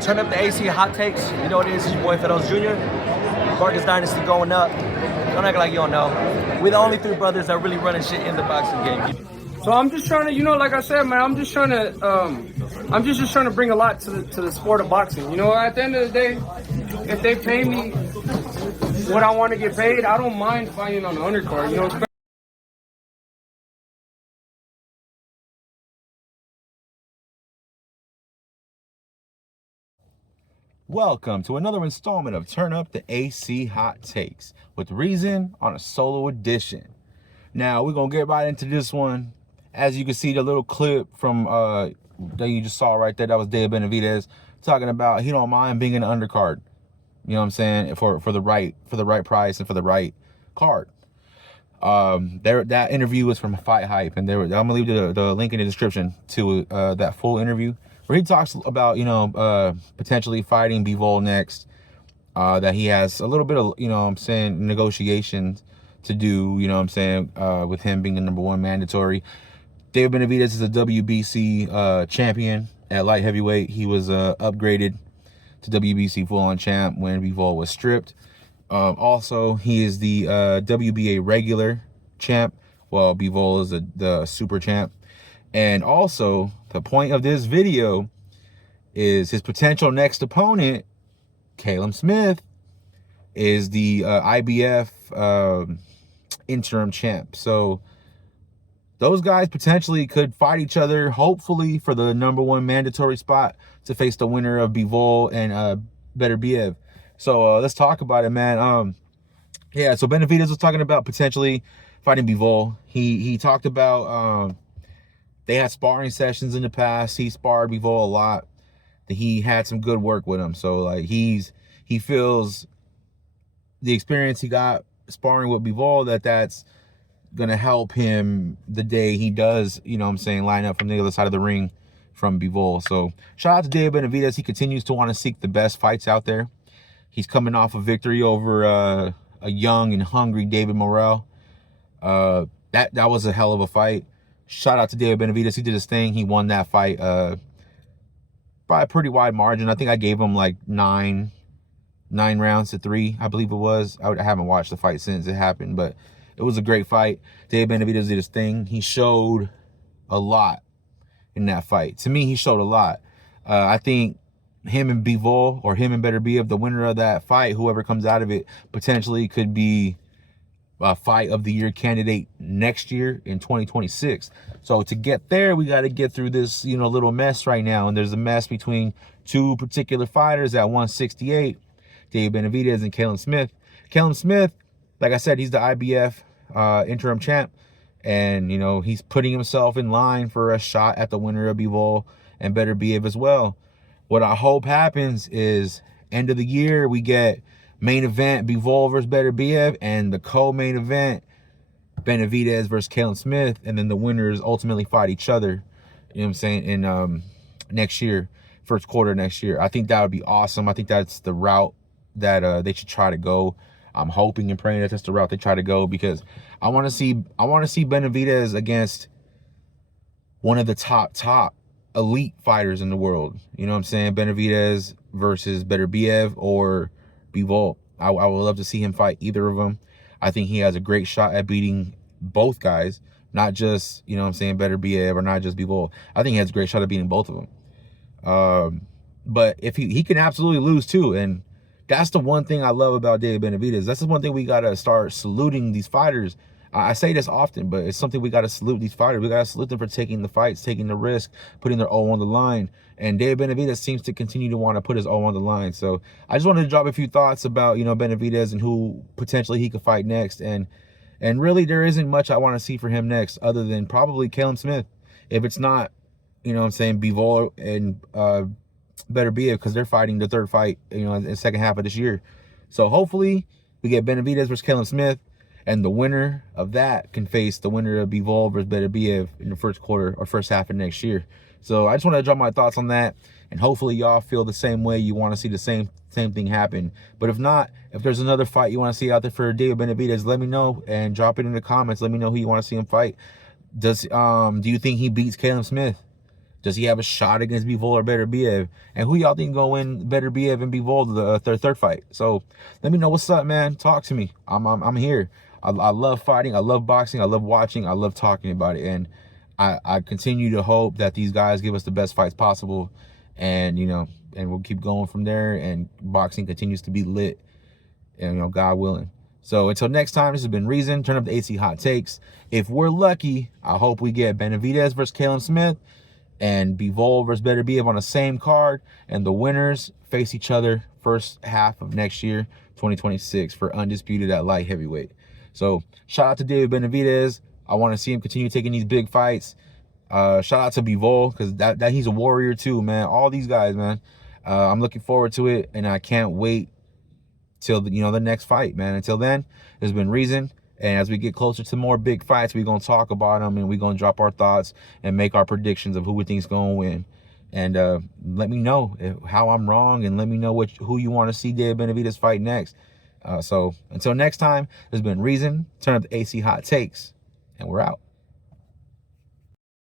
Turn up the AC hot takes. You know what it is. It's your boy Fidos Jr. Vargas Dynasty going up. Don't act like you don't know. We're the only three brothers that really running shit in the boxing game. So I'm just trying to, like I said, man, I'm just trying to bring a lot to the sport of boxing. At the end of the day, if they pay me what I want to get paid, I don't mind fighting on the undercard. Welcome to another installment of Turn Up the AC Hot Takes with Reason on a solo edition. Now, we're going to get right into this one. As you can see, the little clip from that you just saw right there, that was David Benavidez talking about he don't mind being in the undercard. You know what I'm saying? For the right price and for the right card. That interview was from Fight Hype, and I'm gonna leave the link in the description to that full interview where he talks about potentially fighting Bivol next. That he has a little bit of negotiations to do. With him being the #1 mandatory. David Benavidez is a WBC champion at light heavyweight. He was upgraded to WBC full-on champ when Bivol was stripped. Also, he is the WBA regular champ, while Bivol is the super champ. And also, the point of this video is his potential next opponent, Callum Smith, is the IBF interim champ. So those guys potentially could fight each other, hopefully for the #1 mandatory spot to face the winner of Bivol and Beterbiev. So let's talk about it, man. So Benavidez was talking about potentially fighting Bivol. He talked about they had sparring sessions in the past. He sparred Bivol a lot. He had some good work with him. So like he feels the experience he got sparring with Bivol that's gonna help him the day he does, line up from the other side of the ring from Bivol. So shout out to David Benavidez. He continues to want to seek the best fights out there. He's coming off a victory over a young and hungry David Morrell. That was a hell of a fight. Shout out to David Benavidez. He did his thing. He won that fight by a pretty wide margin. I think I gave him like nine rounds to 3, I believe it was. I haven't watched the fight since it happened, but it was a great fight. David Benavidez did his thing. He showed a lot in that fight. To me, he showed a lot. I think him and Bivol, or him and Beterbiev, the winner of that fight, whoever comes out of it, potentially could be a fight of the year candidate next year in 2026. So to get there, we got to get through this, little mess right now. And there's a mess between two particular fighters at 168, David Benavidez and Callum Smith. Callum Smith, like I said, he's the IBF interim champ. And, he's putting himself in line for a shot at the winner of Bivol and Beterbiev as well. What I hope happens is end of the year, we get main event Bivol versus Beterbiev, and the co-main event Benavidez versus Callum Smith, and then the winners ultimately fight each other. In next year, first quarter next year. I think that would be awesome. I think that's the route that they should try to go. I'm hoping and praying that that's the route they try to go, because I want to see Benavidez against one of the top elite fighters in the world. Benavidez versus Beterbiev or Bivol. I would love to see him fight either of them. I think he has a great shot at beating both guys, not just, Beterbiev or not just Bivol. I think he has a great shot at beating both of them. But if he can absolutely lose too. And that's the one thing I love about David Benavidez. That's the one thing we got to start saluting these fighters. I say this often, but it's something we got to salute these fighters. We got to salute them for taking the fights, taking the risk, putting their all on the line. And David Benavidez seems to continue to want to put his all on the line. So I just wanted to drop a few thoughts about, Benavidez and who potentially he could fight next. And really, there isn't much I want to see for him next other than probably Callum Smith. If it's not, Bivol and Beterbiev, because they're fighting the third fight, in the second half of this year. So hopefully we get Benavidez versus Callum Smith, and the winner of that can face the winner of Bivol versus Beterbiev in the first quarter or first half of next year. So I just want to drop my thoughts on that, and hopefully y'all feel the same way. You want to see the same thing happen. But if not, if there's another fight you want to see out there for David Benavidez, let me know and drop it in the comments. Let me know who you want to see him fight. Do you think he beats Callum Smith? Does he have a shot against Bivol or Beterbiev? And who y'all think gonna win Beterbiev and Bivol the third fight? So let me know what's up, man. Talk to me. I'm here. I love fighting. I love boxing. I love watching. I love talking about it. And I continue to hope that these guys give us the best fights possible. And, you know, and we'll keep going from there. And boxing continues to be lit. And, you know, God willing. So until next time, this has been Reason. Turn up the AC Hot Takes. If we're lucky, I hope we get Benavidez versus Callum Smith and Bivol versus Beterbiev on the same card, and the winners face each other first half of next year, 2026, for undisputed at light heavyweight. So shout out to David Benavidez. I want to see him continue taking these big fights. Shout out to Bivol, because that he's a warrior too, man. All these guys, man. I'm looking forward to it, and I can't wait till the next fight, man. Until then, there's been Reason. And as we get closer to more big fights, we're going to talk about them, and we're going to drop our thoughts and make our predictions of who we think is going to win. And let me know how I'm wrong, and let me know who you want to see David Benavidez fight next. So until next time, there's been Reason. Turn up the AC Hot Takes, and we're out.